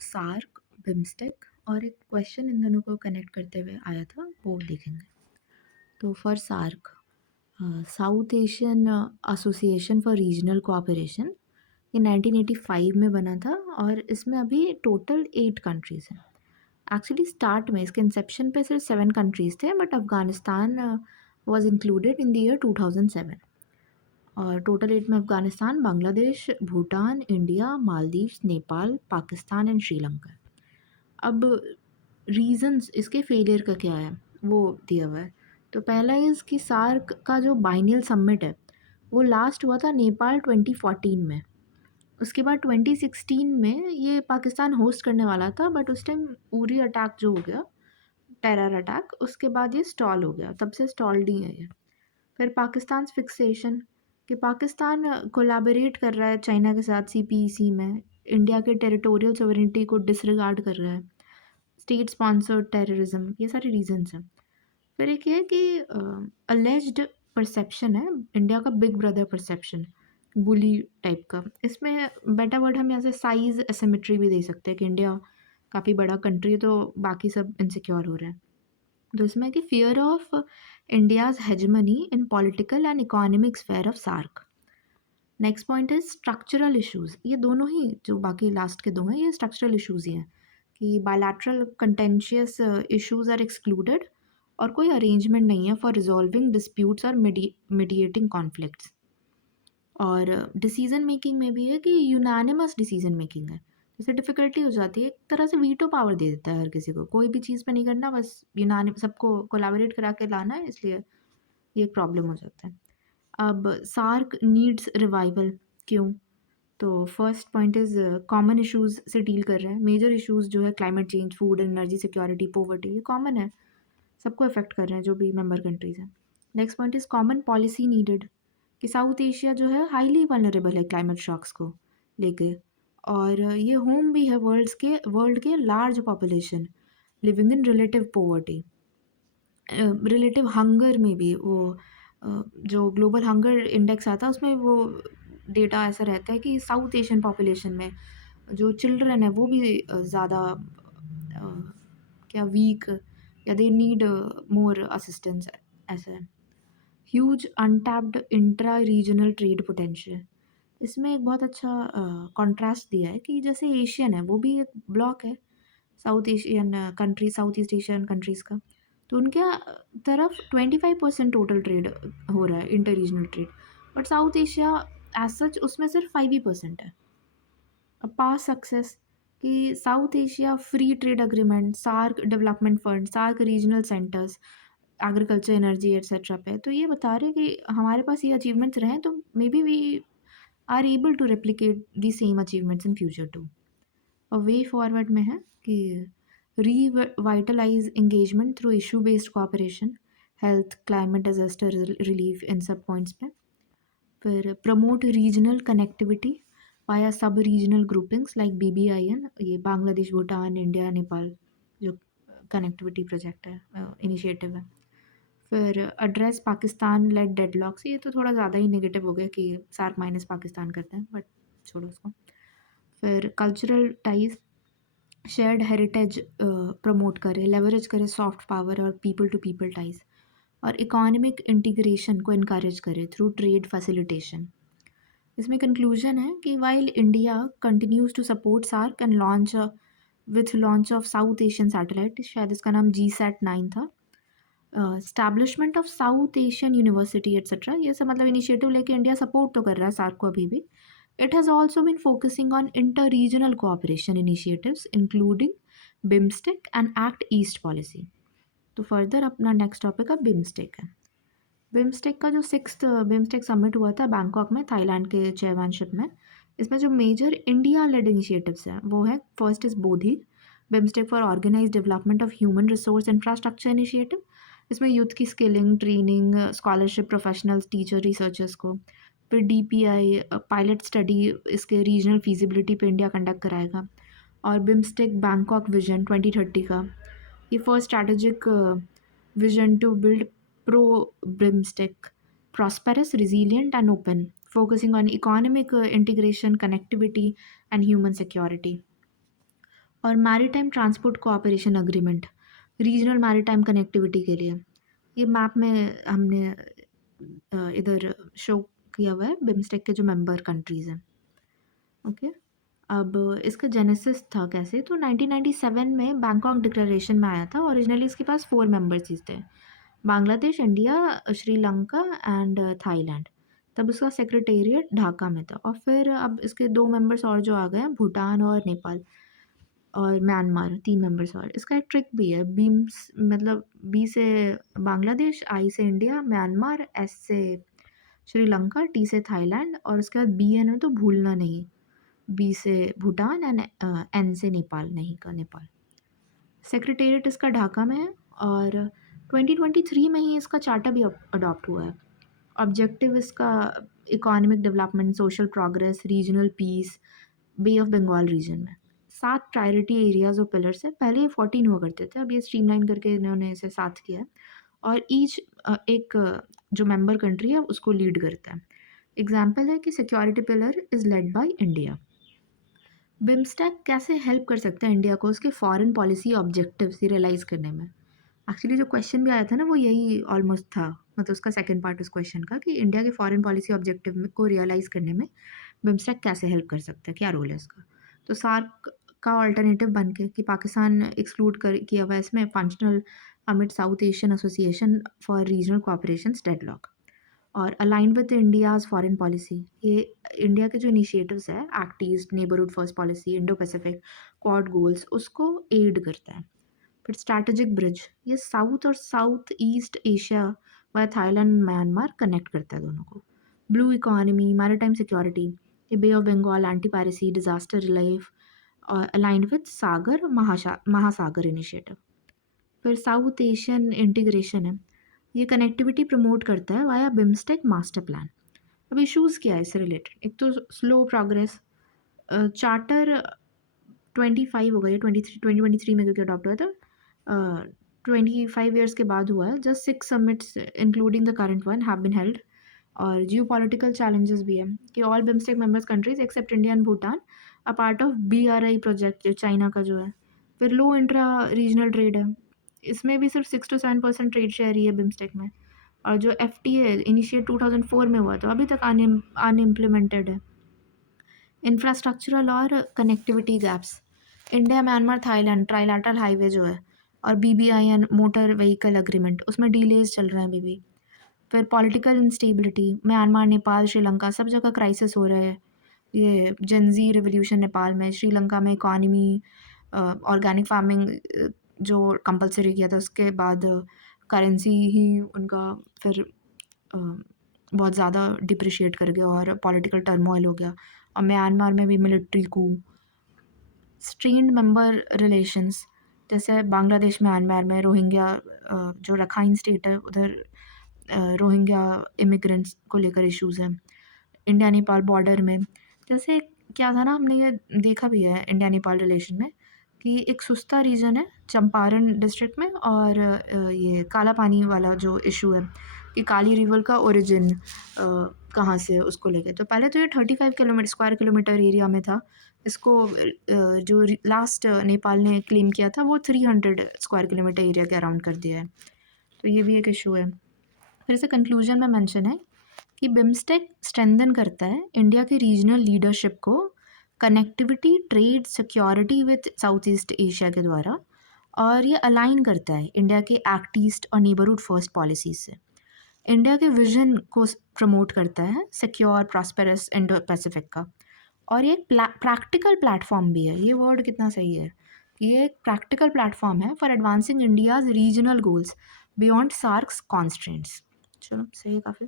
SAARC, BIMSTEC और एक question in दोनों को कनेक्ट करते हुए आया था, वो देखेंगे। तो for SAARC, South Asian Association for Regional Cooperation, ये 1985 में बना था और इसमें अभी टोटल 8 कंट्रीज़ हैं। एक्चुअली स्टार्ट में इसके इंसेप्शन पे सिर्फ 7 कंट्रीज़ थे, but Afghanistan was included in the year 2007 और टोटल 8 में अफ़गानिस्तान, बांग्लादेश, भूटान, इंडिया, मालदीव्स, नेपाल, पाकिस्तान एंड श्रीलंका। अब रीज़न्स इसके फेलियर का क्या है, वो दिया हुआ है। तो पहला इज़ कि सार्क का जो बाइनियल समिट है, वो लास्ट हुआ था नेपाल 2014 में। उसके बाद 2016 में ये पाकिस्तान होस्ट करने वाला था, बट उस टाइम उरी अटैक जो हो गया, टेरर अटैक, उसके बाद ये स्टॉल हो गया, तब से स्टॉल्ड ही है ये। फिर पाकिस्तान फिक्सेशन कि पाकिस्तान कोलैबोरेट कर रहा है चाइना के साथ सीपीईसी में, इंडिया के टेरिटोरियल सोवरेनिटी को डिसरिगार्ड कर रहा है, स्टेट स्पॉन्सर्ड टेररिज्म, ये सारे रीजंस हैं। फिर एक ये है कि अलेज्ड परसेप्शन है, इंडिया का बिग ब्रदर परसेप्शन, बुली टाइप का। इसमें बेटर वर्ड हम यहाँ से साइज एसिमेट्री भी दे सकते हैं कि इंडिया काफ़ी बड़ा कंट्री है तो बाकी सब इनसिक्योर हो रहे हैं। तो इसमें कि fear of India's hegemony in political and economic sphere of SAARC. Next point है स्ट्रक्चरल इश्यूज, ये दोनों ही जो बाकी लास्ट के दो हैं ये स्ट्रक्चरल इश्यूज ही हैं कि bilateral contentious issues are excluded और कोई अरेंजमेंट नहीं है फॉर रिजॉल्विंग डिस्प्यूट्स और मीडिएटिंग कॉन्फ्लिक्ट्स। और डिसीजन मेकिंग में भी है कि यूनानिमस डिसीजन मेकिंग है, जैसे डिफ़िकल्टी हो जाती है, एक तरह से वीटो पावर दे देता है हर किसी को, कोई भी चीज़ पे नहीं करना, बस यूनानि सबको कोलैबोरेट करा के लाना है, इसलिए ये एक प्रॉब्लम हो जाता है। अब सार्क नीड्स रिवाइवल क्यों? तो first point is common issues से डील कर रहे हैं, मेजर इश्यूज़ जो है climate change, food and energy security, poverty, ये कॉमन है, सबको अफेक्ट कर रहे हैं जो भी मेंबर कंट्रीज़ हैं। Next point is common policy needed कि साउथ एशिया जो है हाईली वल्नरेबल है क्लाइमेट शॉक्स को लेके, और ये होम भी है वर्ल्ड के large population living in relative poverty, relative hunger में भी वो जो ग्लोबल हंगर इंडेक्स आता है उसमें वो डेटा ऐसा रहता है कि साउथ एशियन पॉपुलेशन में जो चिल्ड्रन है वो भी ज़्यादा क्या वीक या दे नीड मोर असिस्टेंस, ऐसा है। Huge untapped intra regional trade potential, इसमें एक बहुत अच्छा कॉन्ट्रास्ट दिया है कि जैसे एशियन है वो भी एक ब्लॉक है, south Asian country, south east Asian countries का, तो उनके तरफ 25% टोटल ट्रेड हो रहा है, inter regional trade, but South Asia as such उसमें सिर्फ 5% है। पास सक्सेस कि South Asia free trade agreement, SAARC development fund, SAARC regional centres, agriculture, energy etcetera पे, तो ये बता रहे हैं कि हमारे पास ये अचीवमेंट्स रहे तो may be we are able to replicate the same achievements in future too. और वे फॉरवर्ड में है कि revitalise engagement through issue based cooperation, health, climate, disaster relief, इन सब पॉइंट्स पे। फिर promote regional connectivity via sub regional groupings like BBIN, ये Bangladesh, Bhutan, India, Nepal जो कनेक्टिविटी प्रोजेक्ट है, इनिशिएटिव है। फिर एड्रेस पाकिस्तान लेड डेडलॉक्स, ये तो थोड़ा ज़्यादा ही नेगेटिव हो गया कि सार्क माइनस पाकिस्तान करते हैं, बट छोड़ो उसको। फिर cultural ties, shared heritage promote करे, लेवरेज करे सॉफ्ट पावर और पीपल टू पीपल टाइज, और इकोनॉमिक इंटीग्रेशन को इनकरेज करे थ्रू ट्रेड फैसिलिटेशन। इसमें कंक्लूजन है कि while India continues to support SAARC and launch with launch of South Asian satellite, शायद इसका नाम GSAT-9 था, establishment of South Asian university etcetera, ये सब मतलब इनिशिएटिव लेके इंडिया सपोर्ट तो कर रहा है सार्क को अभी भी। It has also been focusing on inter regional cooperation initiatives including BIMSTEC and Act east policy. तो फर्दर अपना नेक्स्ट टॉपिक है बिम्स्टेक है। बिम्स्टेक का जो 6th बिम्स्टेक समिट हुआ था बैंकॉक में, थाईलैंड के चेयरमैनशिप में, इसमें जो मेजर इंडिया लेड इनिशिएटिव्स हैं वो है, first is Bodhi, BIMSTEC for organise development of human resource infrastructure initiative. इसमें यूथ की skilling, training, scholarship professionals, teacher, researchers को। फिर DPI पायलट स्टडी, इसके रीजनल फीजिबिलिटी पे इंडिया कंडक्ट कराएगा। और बिम्स्टेक बैंकॉक विजन 2030 का, ये first strategic vision to build pro BIMSTEC, prosperous, resilient, and open, focusing on economic integration, connectivity, and human security. और maritime transport cooperation agreement regional maritime connectivity के लिए। ये map में हमने इधर शो किया हुआ है बिम्स्टेक के जो मेंबर कंट्रीज़ हैं। ओके, अब इसका जेनेसिस था कैसे, तो 1997 में बैंकॉक डिक्लेरेशन में आया था। ओरिजिनली इसके पास 4 मेंबर्स थे, Bangladesh, India, Sri Lanka and Thailand. तब उसका सेक्रेटेरिएट ढाका में था। और फिर अब इसके 2 मेंबर्स और जो आ गए हैं, भूटान और नेपाल और म्यांमार, 3 मेंबर्स और। इसका एक ट्रिक भी है, बीम्स मतलब बी से बांग्लादेश, आई से इंडिया, म्यांमार, एस से श्रीलंका, टी से थाईलैंड और उसके बाद बी एन है तो भूलना नहीं, बी से भूटान एंड एन से नेपाल, नहीं का नेपाल। सेक्रेटेरिएट इसका ढाका में है और 2023 में ही इसका चार्टर भी अडॉप्ट हुआ है। ऑब्जेक्टिव इसका economic development, social progress, regional peace, bay of Bengal region में। 7 प्रायोरिटी एरियाज और पिलर्स है। पहले ये 14 हुआ करते थे, अब ये स्ट्रीमलाइन करके इन्होंने इसे 7 किया है। और ईच एक जो मेंबर कंट्री है उसको लीड करता है। एग्जाम्पल है कि security pillar is led by India. BIMSTEC कैसे हेल्प कर सकता है इंडिया को उसके फॉरेन पॉलिसी ऑब्जेक्टिव्स रियलाइज़ करने में। एक्चुअली जो क्वेश्चन भी आया था ना वो यही ऑलमोस्ट था, मतलब उसका सेकंड पार्ट उस क्वेश्चन का कि इंडिया के फॉरेन पॉलिसी ऑब्जेक्टिव को रियलाइज़ करने में बिम्स्टेक कैसे हेल्प कर सकता है, क्या रोल है इसका। तो सार्क का अल्टरनेटिव बन के कि पाकिस्तान एक्सक्लूड कर किया हुआ है इसमें, functional amid South Asian Association for Regional Cooperation deadlock और aligned with India's foreign policy. ये इंडिया के जो इनिशिएटिव्स है, Act East, Neighbourhood First policy, Indo Pacific, Quad goals, उसको एड करता है। फिर स्ट्रैटेजिक ब्रिज, ये साउथ और साउथ ईस्ट एशिया व थाईलैंड, म्यांमार कनेक्ट करता है दोनों को। ब्लू इकोनॉमी, मैरीटाइम सिक्योरिटी, ये Bay of Bengal, anti piracy, disaster relief और अलाइंड विद सागर महासागर इनिशिएटिव। फिर साउथ एशियन इंटीग्रेशन है, ये कनेक्टिविटी प्रमोट करता है वाया बिम्स्टेक मास्टर प्लान। अब इश्यूज़ क्या है इससे रिलेटेड, एक तो स्लो प्रोग्रेस, चार्टर 25 हो गया, 2023 में क्योंकि अडॉप्ट हुआ था, 25 ईयर्स के बाद हुआ है। Just 6 summits including the current one have been held. और जियो पॉलिटिकल चैलेंजेस भी है कि all BIMSTEC members countries except India and Bhutan a part of BRI project, जो चाइना का जो है। फिर लो इंट्रा रीजनल ट्रेड है, इसमें भी सिर्फ 6 to 7% ट्रेड शेयर ही है बिम्स्टेक में। और जो FTA इनिशिएट 2004 में हुआ था, अभी तक अनइम्प्लीमेंटेड है। इंफ्रास्ट्रक्चरल और connectivity gaps, India, Myanmar, Thailand trilateral highway जो है और BBIN मोटर व्हीकल अग्रीमेंट, उसमें डिलेज चल रहे हैं अभी भी। फिर political instability, Myanmar, Nepal, Sri Lanka सब जगह क्राइसिस हो रहे हैं। ये जेनजी रिवोल्यूशन नेपाल में, श्रीलंका में इकॉनमी, ऑर्गेनिक फार्मिंग जो कंपलसरी किया था उसके बाद करेंसी ही उनका फिर बहुत ज़्यादा डिप्रिशिएट कर गया और पॉलिटिकल टर्मोइल हो गया। और म्यांमार में भी मिलिट्री कू, स्ट्रेन्ड मेंबर रिलेशंस, जैसे बांग्लादेश, म्यांमार में रोहिंग्या, जो रखाइन स्टेट है उधर रोहिंग्या इमिग्रेंट्स को लेकर इश्यूज़ हैं। इंडिया नेपाल बॉर्डर में जैसे क्या था ना, हमने ये देखा भी है इंडिया नेपाल रिलेशन में कि एक सुस्ता रीजन है चंपारण डिस्ट्रिक्ट में, और ये काला पानी वाला जो इशू है कि काली रिवर का ओरिजिन कहाँ से है उसको लेके। तो पहले तो ये 35 स्क्वायर किलोमीटर एरिया में था। इसको जो लास्ट नेपाल ने क्लेम किया था वो 300 स्क्वायर किलोमीटर एरिया के अराउंड कर दिया है। तो ये भी एक इशू है। फिर से कंक्लूजन में मेंशन है कि बिम्स्टेक स्ट्रेंथन करता है इंडिया के रीजनल लीडरशिप को connectivity, trade, security with south east Asia के द्वारा, और ये अलाइन करता है इंडिया के एक्ट ईस्ट और नेबरहुड फर्स्ट पॉलिसीज से। इंडिया के विजन को प्रमोट करता है सिक्योर प्रॉस्पेरस इंडो पैसिफिक का। और ये एक प्रैक्टिकल प्लेटफॉर्म भी है, ये वर्ड कितना सही है कि ये एक प्रैक्टिकल प्लेटफॉर्म है for advancing India's regional goals beyond सार्क्स constraints. चलो सही है काफ़ी।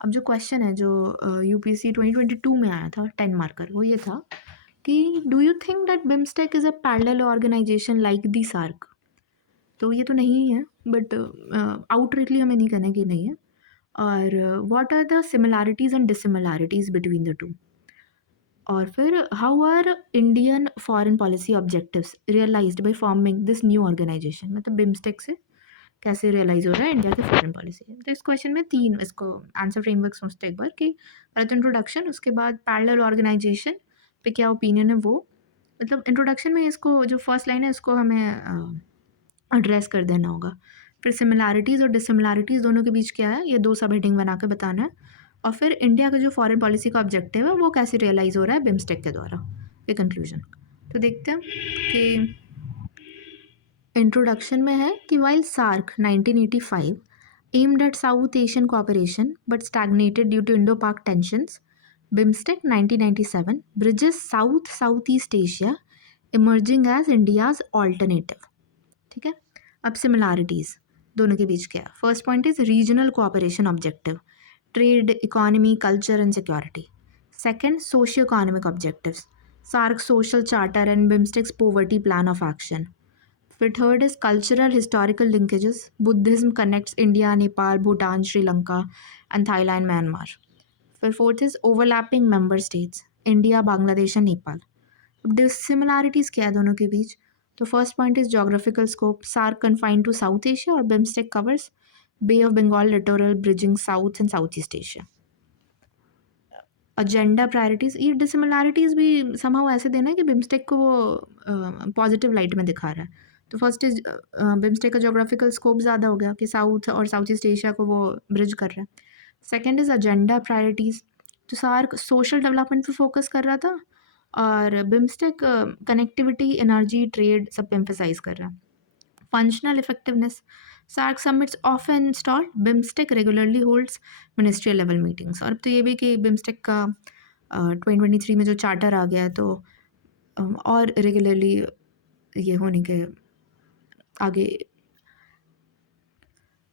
अब जो क्वेश्चन है जो UPSC 2022 में आया था 10 मार्कर, वो ये था कि do you think that BIMSTEC is a parallel organisation like the SAARC. तो ये तो नहीं है, बट आउटरेटली हमें नहीं कहना कि नहीं है। और what are the similarities and dissimilarities between the two. और फिर how are Indian foreign policy objectives realised by forming this new organisation, मतलब बिम्स्टेक से कैसे रियलाइज हो रहा है इंडिया की फॉरेन पॉलिसी। तो इस क्वेश्चन में 3 इसको आंसर फ्रेमवर्क समझते एक बार कि पहले तो इंट्रोडक्शन, उसके बाद पैरेलल ऑर्गेनाइजेशन पे क्या ओपिनियन है वो, मतलब इंट्रोडक्शन में इसको जो फर्स्ट लाइन है इसको हमें एड्रेस कर देना होगा। फिर सिमिलैरिटीज़ और डिसिमिलैरिटीज़ दोनों के बीच क्या है, ये 2 सब हेडिंग बना के बताना है। और फिर इंडिया का जो फॉरेन पॉलिसी का ऑब्जेक्टिव है वो कैसे रियलाइज़ हो रहा है बिम्स्टेक के द्वारा, ये कंक्लूजन। तो देखते हैं कि इंट्रोडक्शन में है कि while SAARC 1985 aimed at South Asian cooperation but stagnated due to Indo-Pak tensions, BIMSTEC 1997 bridges South-Southeast Asia, emerging as India's alternative. ठीक है, अब सिमिलैरिटीज़ दोनों के बीच क्या है। First point is regional cooperation objective, trade, economy, culture and security. Second, socio economic objectives, SAARC social charter and BIMSTEC's poverty plan of action. फिर third is cultural historical linkages, Buddhism connects India, Nepal, Bhutan, Sri Lanka and Thailand, Myanmar. फिर fourth is overlapping member states, India, Bangladesh and Nepal. अब dissimilarities क्या है दोनों के बीच। तो first point is geographical scope, SAARC confined to south Asia और BIMSTEC covers bay of Bengal littoral bridging south and south east Asia. Agenda priorities, ये dissimilarities भी समहाउ ऐसे देना है कि बिम्स्टेक को वो पॉजिटिव लाइट में दिखा रहा है। तो फर्स्ट इज बिम्स्टेक का जोग्राफिकल स्कोप ज़्यादा हो गया कि साउथ और साउथ ईस्ट एशिया को वो ब्रिज कर रहा है। सेकेंड इज एजेंडा प्रायोरिटीज़, तो सार्क सोशल डेवलपमेंट पे फोकस कर रहा था और बिम्स्टेक कनेक्टिविटी, एनर्जी, ट्रेड सब पे एम्फेसाइज कर रहा है। Functional effectiveness, SAARC summits often installed, BIMSTEC regularly holds ministerial level meetings। और अब तो ये भी कि BIMSTEC का 2023 में जो चार्टर आ गया है तो और रेगुलरली ये होने के आगे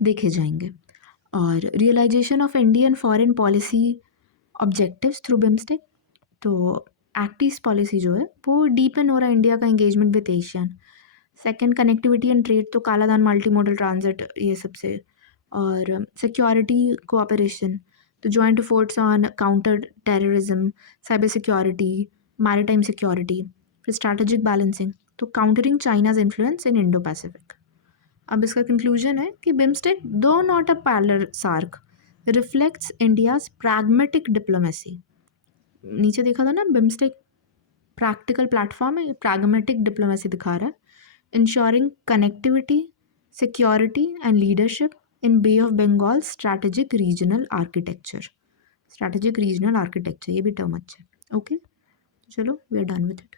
देखे जाएंगे। और realisation of Indian foreign policy objectives through BIMSTEC, तो एक्ट ईस्ट पॉलिसी जो है वो डीपन हो रहा है इंडिया का engagement with ASEAN. Second, connectivity and trade, तो कालाधान, मल्टी मॉडल ट्रांजिट, ये सबसे। और सिक्योरिटी कोऑपरेशन, तो joint efforts on counter terrorism, cyber security, maritime security. फिर स्ट्रैटेजिक बैलेंसिंग, तो countering China's influence in Indo Pacific. अब इसका कंक्लूजन है कि BIMSTEC though not a parallel SAARC reflects India's pragmatic diplomacy. नीचे देखा था ना, बिम्स्टेक प्रैक्टिकल प्लेटफॉर्म है, ये प्रैग्मेटिक डिप्लोमेसी दिखा रहा है, ensuring connectivity, security and leadership in Bay of Bengal strategic regional architecture। strategic regional architecture ये भी टर्म अच्छा है। ओके, चलो we are done with it.